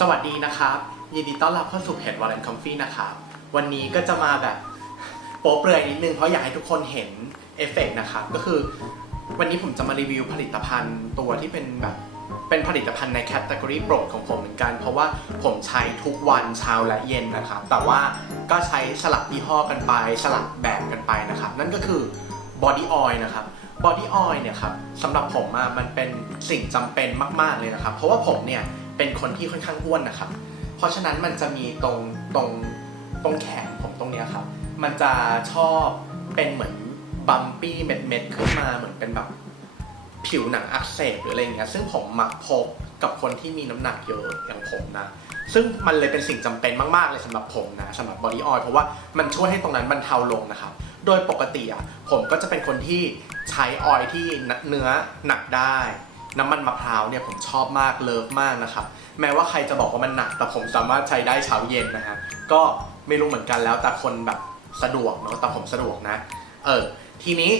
สวัสดีนะครับ ยินดีต้อนรับเข้าสู่เพจ w a l l e n Comfy นะครับ วันนี้ก็จะมาแบบโป๊เปลือยนิดนึง เพราะอยากให้ทุกคนเห็นเอฟเฟกต์นะครับ ก็คือวันนี้ผมจะมารีวิวผลิตภัณฑ์ตัวที่เป็นแบบเป็นผลิตภัณฑ์ในแคตตากรีโปรดของผมเหมือนกัน เพราะว่าผมใช้ทุกวันเช้าและเย็นนะครับ แต่ว่าก็ใช้สลับยี่ห้อกันไป สลับแบบกันไปนะครับ นั่นก็คือ Body Oil นะครับ Body Oil เนี่ยครับสำหรับผมมันเป็นสิ่งจำเป็นมาก ๆเลยนะครับ เพราะว่าผมเนี่ย เป็นคนที่ค่อนข้างอ้วนนะครับ เพราะฉะนั้นมันจะมีตรงตรงตรงแขนผมตรงเนี้ยครับ มันจะชอบเป็นเหมือนบัมปี้เม็ดเม็ดขึ้นมาเหมือนเป็นแบบผิวหนังอักเสบหรืออะไรเงี้ยซึ่งผมมักพบกับคนที่มีน้ำหนักเยอะอย่างผมนะ ซึ่งมันเลยเป็นสิ่งจำเป็นมากๆเลยสำหรับผมนะสำหรับบอดี้ออยล์เพราะว่ามันช่วยให้ตรงนั้นบรรเทาลงนะครับ โดยปกติอะผมก็จะเป็นคนที่ใช้ออยล์ที่เนื้อหนักได้ น้ำมันมะพร้าวเนี่ยผมชอบมากเลิฟมากนะครับ แม้ว่าใครจะบอกว่ามันหนัก แต่ผมสามารถใช้ได้เช้าเย็นนะฮะก็ไม่รู้เหมือนกันแล้วแต่คนแบบสะดวกเนาะแต่ผมสะดวกนะ เออทีนี้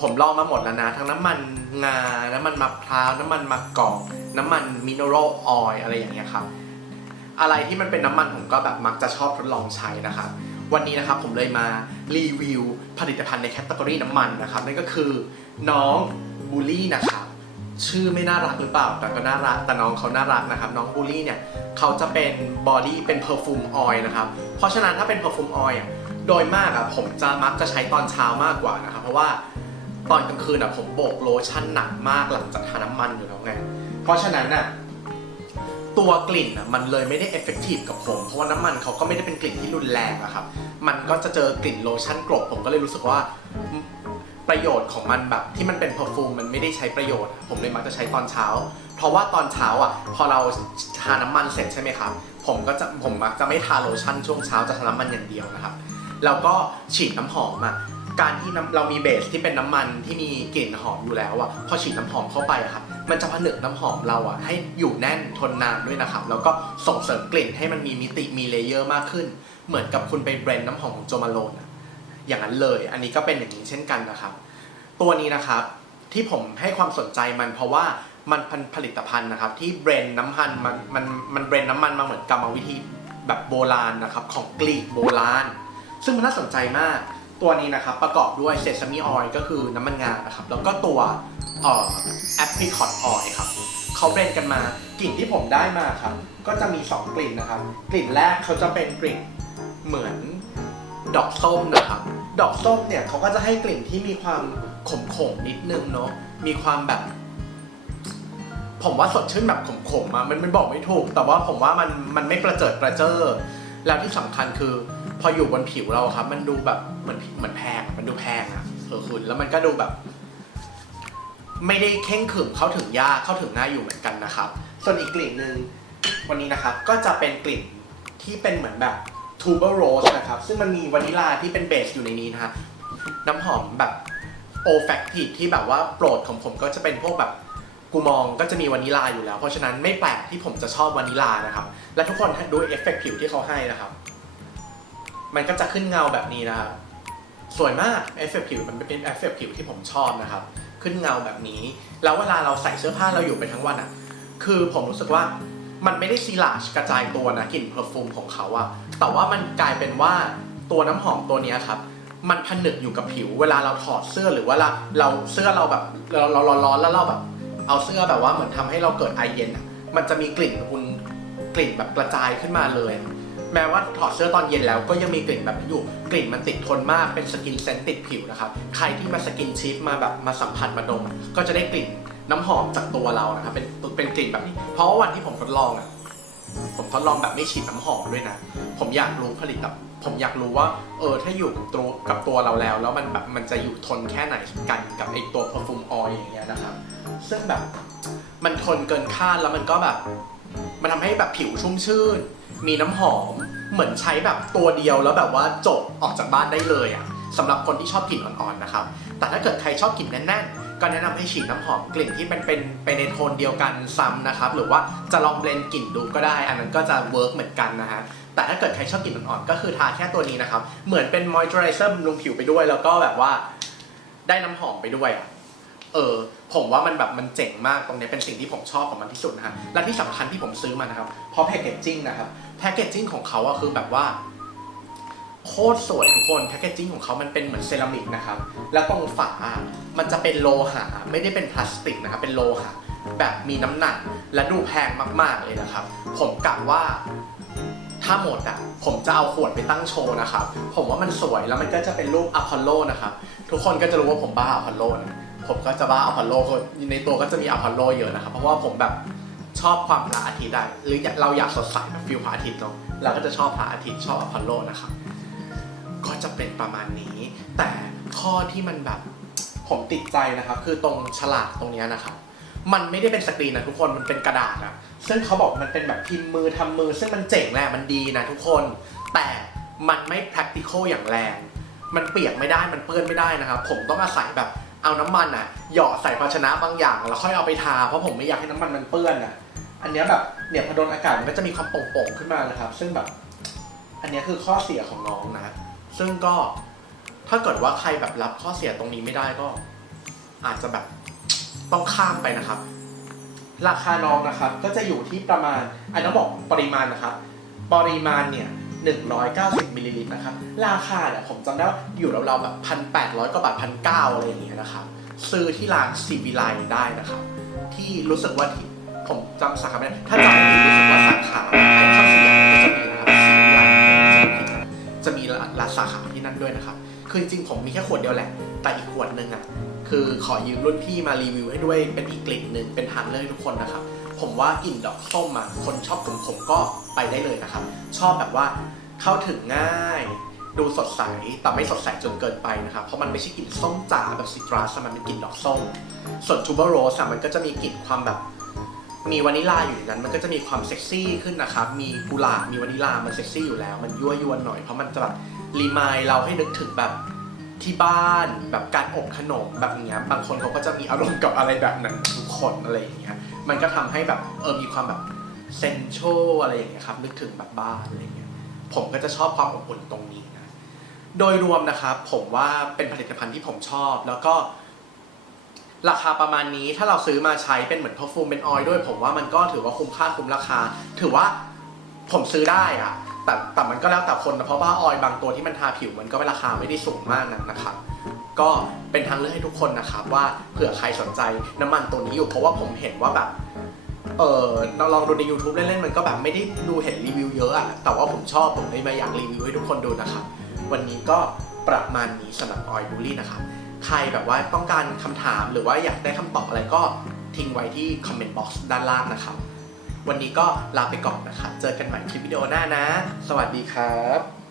ผมลองมาหมดแล้วนะ ทั้งน้ำมันงา น้ำมันมะพร้าว น้ำมันมะกอก น้ำมันมินเนอรัลออยล์อะไรอย่างเงี้ยครับ อะไรที่มันเป็นน้ำมันผมก็แบบมักจะชอบทดลองใช้นะครับ วันนี้นะครับผมเลยมารีวิวผลิตภัณฑ์ในแคตตากรีน้ำมันนะครับนั่นก็คือน้องบูลลี่นะครับ ชื่อไม่น่ารักหรือเปล่า แต่ก็น่ารัก แต่น้องเขาน่ารักนะครับ น้องบูลลี่เนี่ยเขาจะเป็นบอดี้เป็นเพอร์ฟูมออยล์นะครับ เพราะฉะนั้นถ้าเป็นเพอร์ฟูมออยล์อะโดยมากอะผมจะมักจะใช้ตอนเช้ามากกว่านะครับ เพราะว่าตอนกลางคืนอะผมโบกโลชั่นหนักมากหลังจากทาน้ำมันอยู่แล้วไง เพราะฉะนั้นน่ะตัวกลิ่นอะมันเลยไม่ได้เอฟเฟกตีฟกับผม เพราะว่าน้ำมันเขาก็ไม่ได้เป็นกลิ่นที่รุนแรงอะครับ มันก็จะเจอกลิ่นโลชั่นกลบผมก็เลยรู้สึกว่า ประโยชน์ของมันแบบที่มันเป็นเพอร์ฟูมมันไม่ได้ใช้ประโยชน์ ผมเลยมักจะใช้ตอนเช้า เพราะว่าตอนเช้าอะพอเราทาน้ำมันเสร็จใช่ไหมครับ ผมก็จะผมมักจะไม่ทาโลชั่นช่วงเช้าจะทาน้ำมันอย่างเดียวนะครับ แล้วก็ฉีดน้ำหอมอะการที่เรามีเบสที่เป็นน้ำมันที่มีกลิ่นหอมอยู่แล้วอะพอฉีดน้ำหอมเข้าไปอะครับมันจะผนึกน้ำหอมเราอะให้อยู่แน่นทนนานด้วยนะครับแล้วก็ส่งเสริมกลิ่นให้มันมีมิติมีเลเยอร์มากขึ้น เหมือนกับคุณไปเบรนด์น้ำหอมของโจมาโลนอะ อย่างนั้นเลย อันนี้ก็เป็นอย่างนี้เช่นกันนะครับ ตัวนี้นะครับที่ผมให้ความสนใจมันเพราะว่ามันเป็นผลิตภัณฑ์นะครับ ที่เบรนด์น้ำมันมันมันมันเบรนด์น้ำมันมาเหมือนกรรมวิธีแบบโบราณนะครับของกรีกโบราณ ซึ่งมันน่าสนใจมากตัวนี้นะครับประกอบด้วยเซซามิออยล์ก็คือน้ำมันงานะครับ แล้วก็ตัวออแอปริคอตออยล์ครับเขาเบรนด์กันมากลิ่นที่ผมได้มาครับ ก็จะมี 2 กลิ่นนะครับ กลิ่นแรกเขาจะเป็นกลิ่นเหมือน ดอกส้มนะครับดอกส้มเนี่ยเขาก็จะให้กลิ่นที่มีความขมๆนิดนึงเนาะมีความแบบ ผมว่าสดชื่นแบบขมๆอะมันมันบอกไม่ถูก แต่ว่าผมว่ามันมันไม่ประเจิดประเจ้อแล้วที่สำคัญคือ พออยู่บนผิวเราครับ มันดูแบบเหมือนเหมือนแพงมันดูแพงอะเออคุณแล้วมันก็ดูแบบ ไม่ได้เข่งขึมเข้าถึงยากเข้าถึงง่ายอยู่เหมือนกันนะครับ ส่วนอีกกลิ่นหนึ่งวันนี้นะครับ ก็จะเป็นกลิ่นที่เป็นเหมือนแบบ ทูเบอร์โรสนะครับ ซึ่งมันมีวานิลาที่เป็นเบสอยู่ในนี้นะฮะน้ำหอมแบบโอแฟกทีที่แบบว่าโปรดของผมก็จะเป็นพวกแบบกูมองก็จะมีวานิลาอยู่แล้ว เพราะฉะนั้นไม่แปลกที่ผมจะชอบวานิลานะครับ และทุกคนดูเอฟเฟกต์ผิวที่เขาให้นะครับ มันก็จะขึ้นเงาแบบนี้นะครับสวยมากเอฟเฟกต์ผิวมันเป็นเอฟเฟกต์ผิวที่ผมชอบนะครับ ขึ้นเงาแบบนี้ แล้วเวลาเราใส่เสื้อผ้าเราอยู่ไปทั้งวันอะ คือผมรู้สึกว่า มันไม่ได้ซีลาชกระจายตัวนะกลิ่นเพอร์ฟูมของเขาอะแต่ว่ามันกลายเป็นว่าตัวน้ำหอมตัวนี้ครับ มันผนึกอยู่กับผิว เวลาเราถอดเสื้อหรือว่าเราเราเสื้อเราแบบเราเราร้อนแล้วเราแบบ เอาเสื้อแบบว่าเหมือนทำให้เราเกิดไอเย็นอะมันจะมีกลิ่นอุ่นกลิ่นแบบกระจายขึ้นมาเลย แม้ว่าถอดเสื้อตอนเย็นแล้วก็ยังมีกลิ่นแบบอยู่ กลิ่นมันติดทนมากเป็นสกินเซนติดผิวนะครับ ใครที่มาสกินชิปมาแบบมาสัมผัสมาดม ก็จะได้กลิ่น น้ำหอมจากตัวเรานะครับเป็นเป็นกลิ่นแบบนี้ เพราะว่าวันที่ผมทดลองอะผมทดลองแบบไม่ฉีดน้ำหอมด้วยนะ ผมอยากรู้ผลิตแบบผมอยากรู้ว่า เออถ้าอยู่ตัวกับตัวเราแล้ว แล้วมันแบบมันจะอยู่ทนแค่ไหนกันกับไอตัว perfume oil อย่างเงี้ยนะครับ ซึ่งแบบมันทนเกินคาดแล้วมันก็แบบ มันทำให้แบบผิวชุ่มชื่น มีน้ำหอมเหมือนใช้แบบตัวเดียวแล้วแบบว่าจบออกจากบ้านได้เลยอะ่ะสำหรับคนที่ชอบกลิ่นอ่อนๆนะครับ แต่ถ้าเกิดใครชอบกลิ่นแน่นๆ ก็แนะนำให้ฉีดน้ำหอมกลิ่นที่เป็นเป็นไปในโทนเดียวกันซ้ำนะครับ หรือว่าจะลองเบลนกลิ่นดูก็ได้ อันนั้นก็จะเวิร์กเหมือนกันนะฮะแต่ถ้าเกิดใครชอบกลิ่นอ่อนๆก็คือทาแค่ตัวนี้นะครับ เหมือนเป็นมอยส์เจอไรเซอร์บำรุงผิวไปด้วย แล้วก็แบบว่าได้น้ำหอมไปด้วยอะเออผมว่ามันแบบมันเจ๋งมากตรงนี้เป็นสิ่งที่ผมชอบของมันที่สุดนะฮะและที่สำคัญที่ผมซื้อมันนะครับเพราะแพคเกจจิ้งนะครับแพคเกจจิ้งของเขาอะคือแบบว่า โคตรสวยทุกคนแพคเกจจิ้งของเขามันเป็นเหมือนเซรามิกนะครับ แล้วตรงฝา มันจะเป็นโลหะ ไม่ได้เป็นพลาสติกนะครับ เป็นโลหะ แบบมีน้ำหนัก และดูแพงมากๆเลยนะครับ ผมกะว่าถ้าหมดอะ ผมจะเอาขวดไปตั้งโชว์นะครับ ผมว่ามันสวยแล้วมันก็จะเป็นรูปอพอลโลนะครับ ทุกคนก็จะรู้ว่าผมบ้าอพอลโลนะผมก็จะบ้าอพอลโลในตัวก็จะมีอพอลโลเยอะนะครับ เพราะว่าผมแบบชอบความพระอาทิตย์ได้หรือเราอยากสดใสแบบฟิลพระอาทิตย์เนาะเราก็จะชอบพระอาทิตย์ชอบอพอลโลนะครับ ก็จะเป็นประมาณนี้ แต่ข้อที่มันแบบผมติดใจนะครับ คือตรงฉลากตรงเนี้ยนะครับ มันไม่ได้เป็นสกรีนนะทุกคนมันเป็นกระดาษนะซึ่งเขาบอกมันเป็นแบบพิมพ์มือทำมือ ซึ่งมันเจ๋งแหละมันดีนะทุกคน แต่มันไม่ practical อย่างแรง มันเปียกไม่ได้มันเปื้อนไม่ได้นะครับ ผมต้องอาศัยแบบเอาน้ำมันอะหยอดใส่ภาชนะบางอย่าง แล้วค่อยเอาไปทาเพราะผมไม่อยากให้น้ำมันมันเปื้อนอะ อันเนี้ยแบบเนี่ยพอโดนอากาศมันก็จะมีความโป่งๆขึ้นมานะครับ ซึ่งแบบ อันเนี้ยคือข้อเสียของน้องนะ ซึ่งก็ถ้าเกิดว่าใครแบบรับข้อเสียตรงนี้ไม่ได้ก็ อาจจะแบบต้องข้ามไปนะครับ ราคาน้องนะครับ ก็จะอยู่ที่ประมาณอันนั้นบอกปริมาณนะครับ ปริมาณเนี่ย190มิลลิลิตรนะครับ ราคาเนี่ยผมจำได้ว่าอยู่ราวๆแบบพันแปดร้อยกว่าบาทพันเก้าอะไรอย่างเงี้ยนะครับ ซื้อที่ร้านซีวิไลได้นะครับ ที่รู้สึกว่าที่ผมจำสาขาไม่ได้ถ้าจำไม่ผิดรู้สึกว่าสาขาไอคอนสยาม สาขาที่นั่นด้วยนะครับ คือจริงๆผมมีแค่ขวดเดียวแหละ แต่อีกขวดหนึ่งอะ คือขอยืมรุ่นพี่มารีวิวให้ด้วย เป็นอีกกลิ่นหนึ่งเป็นทางเลือกให้ทุกคนนะครับ ผมว่ากลิ่นดอกส้มอะ คนชอบผมผมก็ไปได้เลยนะครับ ชอบแบบว่าเข้าถึงง่ายดูสดใส แต่ไม่สดใสจนเกินไปนะครับ เพราะมันไม่ใช่กลิ่นส้มจ๋าแบบซิตรัสมันเป็นกลิ่นดอกส้ม ส่วนทูเบอร์โรสมันก็จะมีกลิ่นความแบบ มีวานิลลาอยู่ในนั้น มันก็จะมีความเซ็กซี่ขึ้นนะครับ มีกุหลาบมีวานิลลามันเซ็กซี่อยู่แล้ว มันยั่วยวนหน่อย เพราะมันจะแบบ รีมายเราให้นึกถึงแบบที่บ้านแบบการอบขนมแบบเนี้ยบางคนเขาก็จะมีอารมณ์กับอะไรแบบนั้นทุกคนอะไรอย่างเงี้ยมันก็ทำให้แบบเออมีความแบบเซนชลอะไรอย่างเงี้ยครับนึกถึงแบบบ้านอะไรอย่างเงี้ยผมก็จะชอบความอบอุ่นตรงนี้นะโดยรวมนะครับผมว่าเป็นผลิตภัณฑ์ที่ผมชอบ แล้วก็ราคาประมาณนี้ถ้าเราซื้อมาใช้เป็นเหมือน perfume เป็นออยด้วย ผมว่ามันก็ถือว่าคุ้มค่าคุ้มราคา ถือว่าผมซื้อได้อะ แต่แต่มันก็แล้วแต่คนนะเพราะว่าออยล์บางตัวที่มันทาผิวมันก็ราคาไม่ได้สูงมากนักนะครับ ก็เป็นทางเลือกให้ทุกคนนะครับว่าเผื่อใครสนใจน้ำมันตัวนี้อยู่ เพราะว่าผมเห็นว่าแบบเออเราลองดูใน YouTube เล่นๆมันก็แบบไม่ได้ดูเห็นรีวิวเยอะอะแต่ว่าผมชอบผมเลยมาอยากรีวิวให้ทุกคนดูนะครับวันนี้ก็ประมาณนี้สำหรับออยบูลลี่นะครับใครแบบว่าต้องการคำถามหรือว่าอยากได้คำตอบอะไรก็ทิ้งไว้ที่คอมเมนต์บ็อกซ์ด้านล่างนะครับ วันนี้ก็ลาไปก่อนนะครับ เจอกันใหม่คลิปวิดีโอหน้านะ สวัสดีครับ